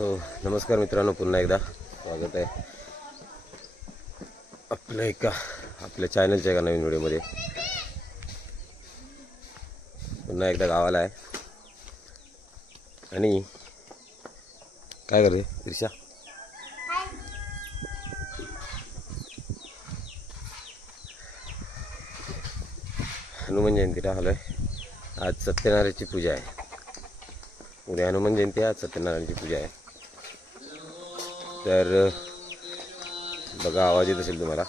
नमस्कार मित्रांनो, पुन्हा एकदा स्वागत आहे आपल्या चॅनलच्या एका नवीन व्हिडिओमध्ये। पुन्हा एकदा गावाला आहे आणि काय करते त्रिशा? हनुमान जयंतीला आलोय। आज सत्यनारायणाची पूजा आहे। उद्या हनुमान जयंती आहे, आज सत्यनारायणाची पूजा आहे। तर बघा, आवाज येत असेल तुम्हाला।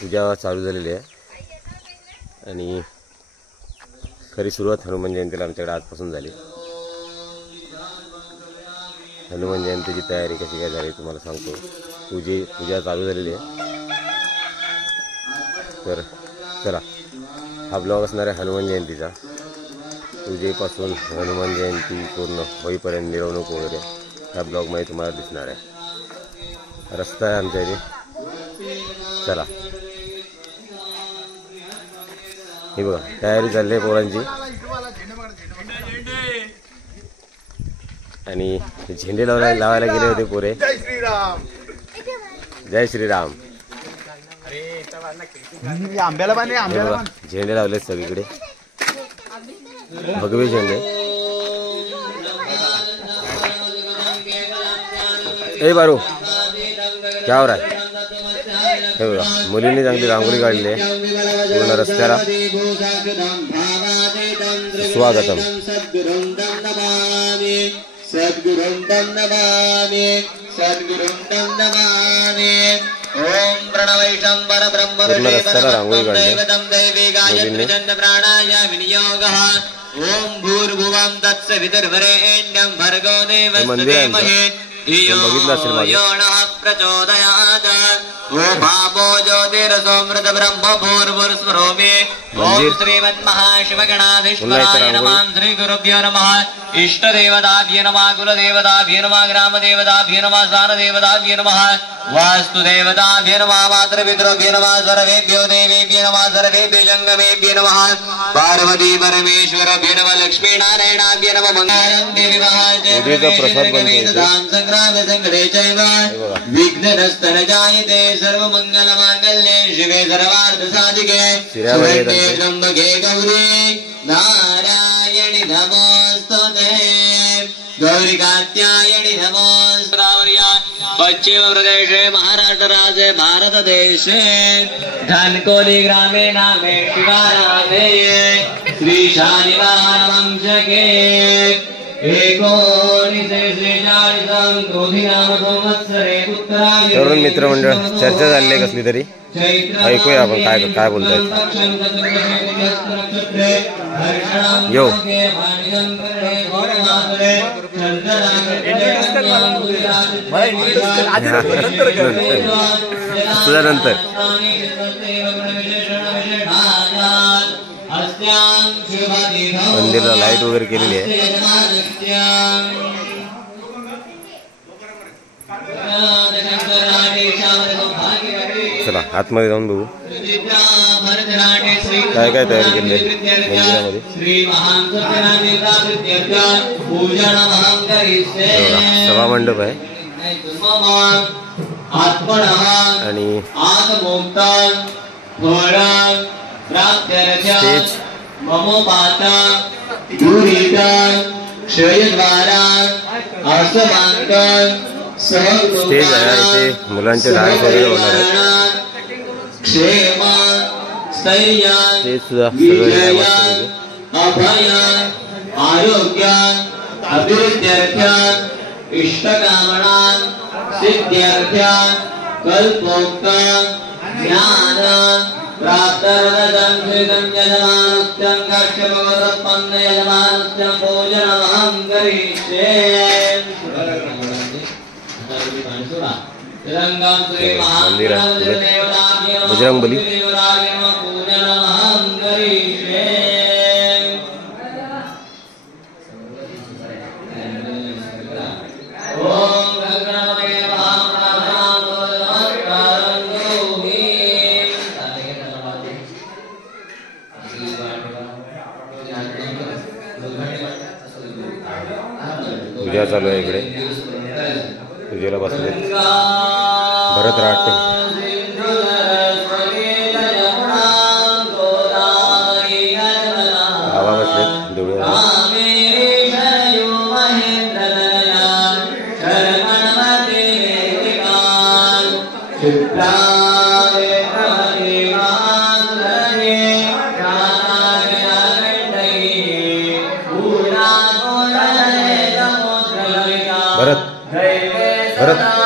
पूजा चालू झालेली आहे आणि खरी सुरुवात हनुमान जयंतीला आमच्याकडे आजपासून झाली। हनुमान जयंतीची तयारी कशी काय झाली तुम्हाला सांगतो। पूजा चालू झालेली आहे। तर चला, हा ब्लॉग असणार आहे हनुमान जयंतीचा। पूजेपासून हनुमान जयंती पूर्ण होईपर्यंत मिरवणूक वगैरे ह्या ब्लॉगमध्ये तुम्हाला दिसणार आहे। रस्ता आहे आमच्या इथे, चला। हे बघा, तयारी चालली आहे पोरांची आणि झेंडे लावायला गेले होते पोरे। जय श्रीराम, जय श्रीराम। झेंडे लावले सगळीकडे, भगवे झेंडे। ए बारू, क्या हो रहा है? हे बघा, मुलींनी चांगली रांगोळी काढली आहे पूर्ण रस्त्याला। स्वागतम ओम प्रणवैशंबर ब्रह्मदेवं दैवेगायत्र प्राणाय विनियोगः। ओम भूर्भुवं तत्सवितुर्वरेण्यं भर्गो देवस्य धीमहि धियो यो नः प्रचोदयात्। ओम भावो ज्योतिरसोमृत ब्रह्म भूर्भुवस्वरोमि। ओम श्रीमन्महाशिवगणाधीश्वराय नमः। श्री गुरुभ्यो नमः। इष्टदेवताभ्यो नमः। कुलदेवताभ्यो नमः। ग्रामदेवताभ्यो नमः। स्थानदेवताभ्यो नमः। वास्तुदेवताभ्यो नमः। मातृपितृभ्यो नमः। सर्वेभ्यो देवेभ्यो नमः। सर्वेभ्यो जंगमेभ्यो नमः। पार्वती परमेश्वरभ्यो नमः। लक्ष्मीनारायणाभ्यो नमः। मंगलं देवी संग्राम संकटे चैव विघ्नस्तनजायते। सर्वमंगलमांगल्ये शिवे सर्वार्थसाधिके शरण्ये त्र्यंबके गौरी नारायणि नमोस्तुते। गौरी कात्यायनि नमोस्तुते। पश्चिम प्रदेशे महाराष्ट्र राज्ये भारत देशे धनकोली ग्रामे नामे शिवारामे श्री शालिवाहन वंशके 1946 क्रोधिनाम संवत्सरे उत्तरायणे। तरुण मित्रमंडळ चर्चा झाली आहे कसली तरी, ऐकूया आपण काय बोलतायत। यो तुझ्या नंतर मंदिरला लाईट वगैरे केलेली आहे। चला आतमध्ये जाऊन बघू काय काय तयारी केली आहे मंदिरामध्ये। सभा मंडप आहे आणि स्टेज स्टेज आहे। इथे मुलांचे डान्स वगैरे होणार आहेत। स्टेज सुद्धा सगळं अभय आरोग्य अभिवृद्ध्यर्थं इष्टकामनां सिद्ध्यर्थं कल्पोक्तं ज्ञान प्राप्तवदं श्रीदं यजमानस्यं कश्यपवदत्पन्ने यजमानस्यं भोजनमहं करिष्ये। मंदिर आहे बजरंगबली। पूजा चालू आहे इकडे. पूजेला बसले भरत राटे. बाबा बसलेत डोळे. भरत भरत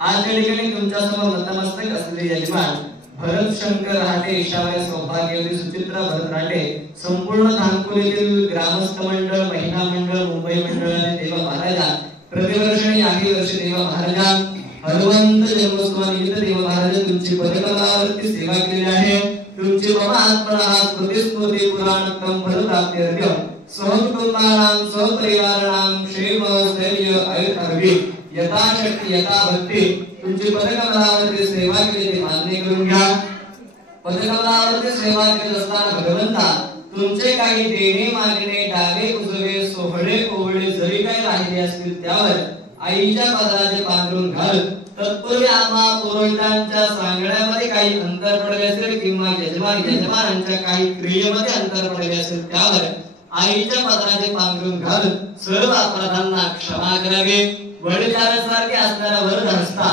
आज या ठिकाणी तुमच्या समोर नतमस्तक असलेले यजमान भरत शंकर राहटे ईशावय सौभाग्यवती सुचित्रा भरत राहटे संपूर्ण धानकुलीतील ग्रामस्थ मंडळ महिला मंडळ मुंबई मंडळ आणि देवा महाराजा प्रतिवर्षी याही वर्षी देवा महाराजा हनुमंत जन्मोत्सवानिमित्त देवा महाराज तुमची पदकलावरती सेवा केलेली आहे. तुमची महात्मना स्मृती पुराणकम फलप्राप्त्यर्थम सहकुटुंबानां सहपरिवाराणां क्षेम स्थैर्य आयुर्भाग्य यथाशक्ती यथाभक्ती तुमची पदकलावरती सेवा केली ते मान्य करून घ्या. पदकलावरती सेवा करत असताना भगवंता तुमचे काही देणे मागणे डावे उजवे सोहळे ओवळे जरी काही राहिले असतील त्यावर आईच्या पदराचे पांघरून घाल. तत्पूर्वी आम्हा पुरोहितांच्या सांगण्यामध्ये काही अंतर पडले असेल किंवा यजमानांच्या काही क्रियेमध्ये अंतर पडले असेल त्यावर आईच्या पदराचे पांघरून घाल. सर्व अपराधांना क्षमा करावे. वडीलधाऱ्यासारखे असणारा वरदहस्ता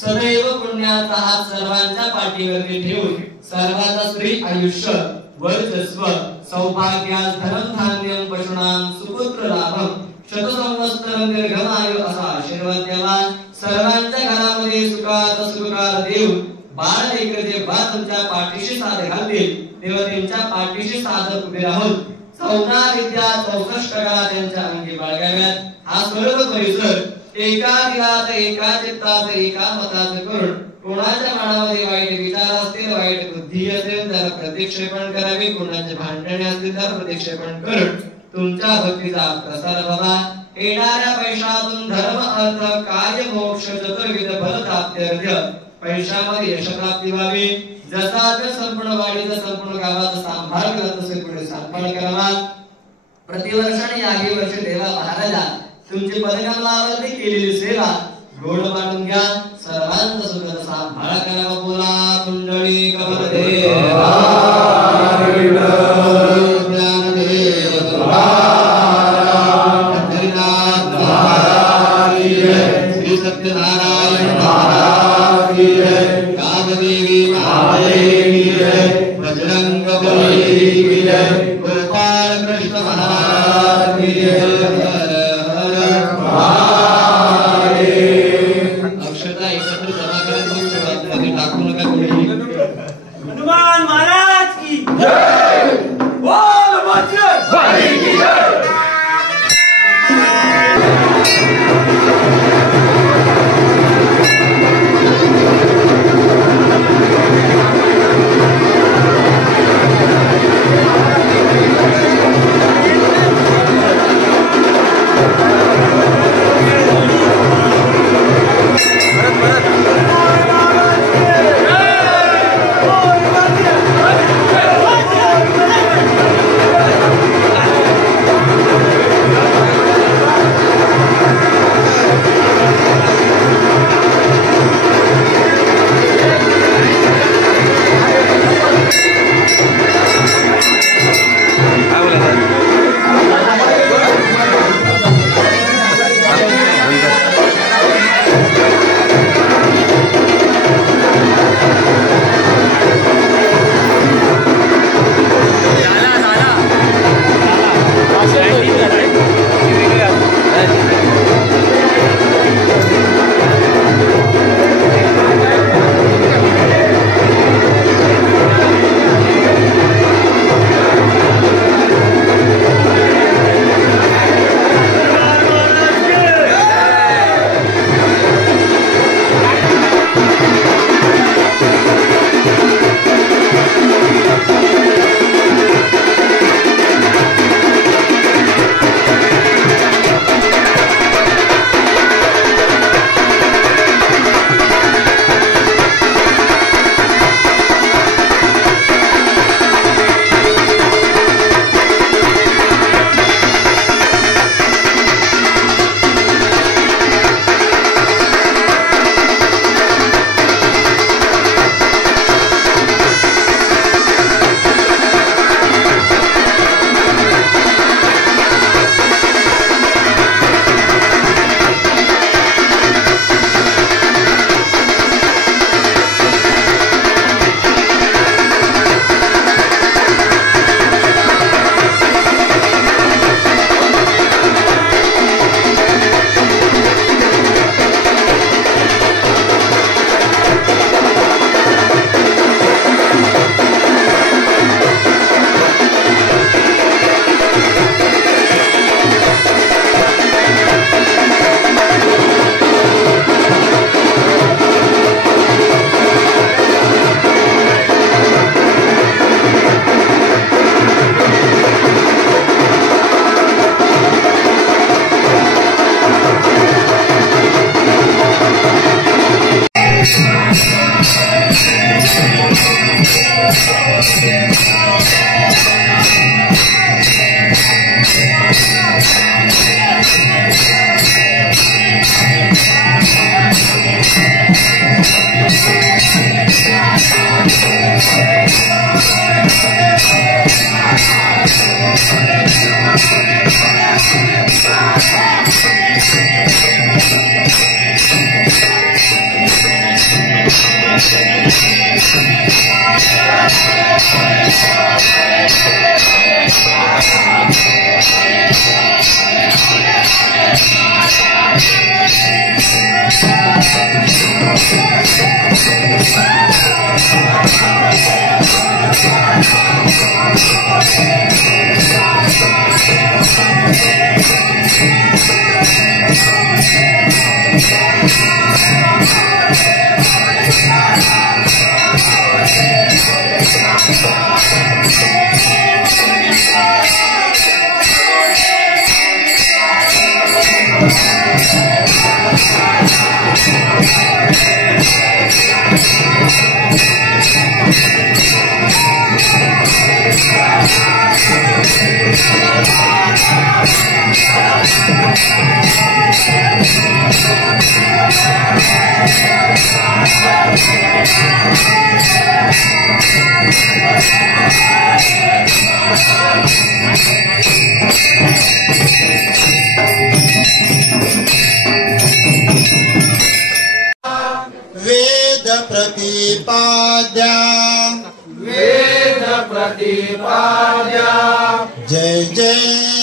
सदैव पुण्याचा हात सर्वांच्या पाठीवरती ठेवून सर्वांचा श्री आयुष्य वर्चस्व सौभाग्य धन धान्य पशुनां सुपुत्र लाभम शतसंवत्सरं दीर्घमायु असा आशीर्वाद द्यावा. सर्वांच्या घरामध्ये सुखाचा सुखकार देव बाळ लेकरचे बाळ तुमच्या पाठीशी साथ घालतील. तेव्हा त्यांच्या पाठीशी साथ उभे राहून 14 विद्या 64 कला त्यांच्या अंगी बाळगाव्यात. हा सर्व परिसर एका दिलात एका चित्तात एका मतात करून कोणाच्या मनामध्ये वाईट विचार असतील वाईट बुद्धी असेल तर प्रतिक्षेपण करावे. कोणाचे भांडणे असतील तर प्रतिक्षेपण करून तुमच्या भक्तीचा प्रसार व्हावा. येणाऱ्या पैशातून धर्म अर्थ कार्य मोक्ष चतुर्विध फल प्राप्त्यर्थ पैशामध्ये यश प्राप्ती व्हावी. जसा तर संपूर्ण वाडीचा संपूर्ण गावाचा सांभाळ केला तसे पुढे सांभाळ करावा. प्रतिवर्षाने याही वर्षी देवा महाराजा तुमची पदकमलावरती केलेली सेवा गोड मानून घ्या. सर्वांचा सुखाचा सांभाळ करावा. बोला कुंडली कमलदेव श्री सत्यनारायण महाराज की जय. कामदेवी महादेवी की जय. बजरंग बली की जय. गोपाल कृष्ण महाराज की जय. अक्षता एकत्र जमा करायची टाकू नका कोणी. हनुमान महाराज की जय. बोल बजरंग बली की जय.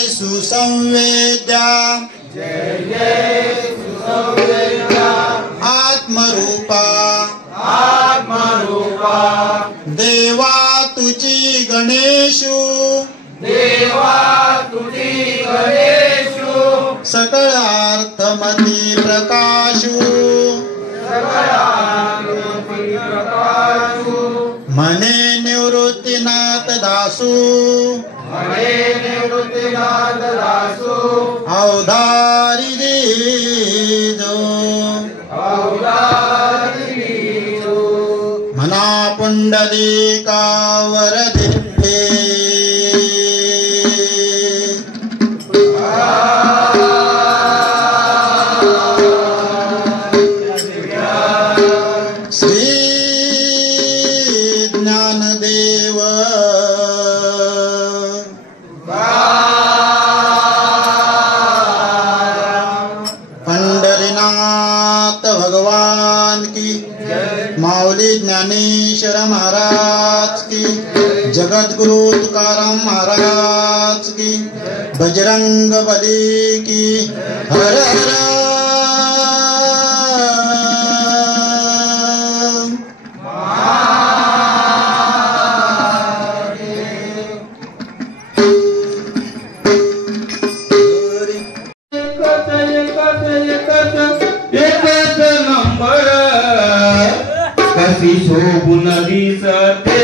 सुसंवेद्या आत्मरूपा देवा तुझी गणेशू सकळ अर्थमती प्रकाशू मने निवृत्तीनाथ दासू अवधारी देजो मना पुंडलिकावर दिठे श्री ज्ञानदेव पंढरीनाथ भगवान की माऊली ज्ञानेश्वर महाराज की जगद्गुरु तुकाराम महाराज की बजरंग बली की हर हर शोभून दिसते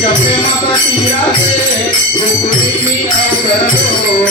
तुझ्या प्रेमासाठी राहते गोकुळी मी अवतरलो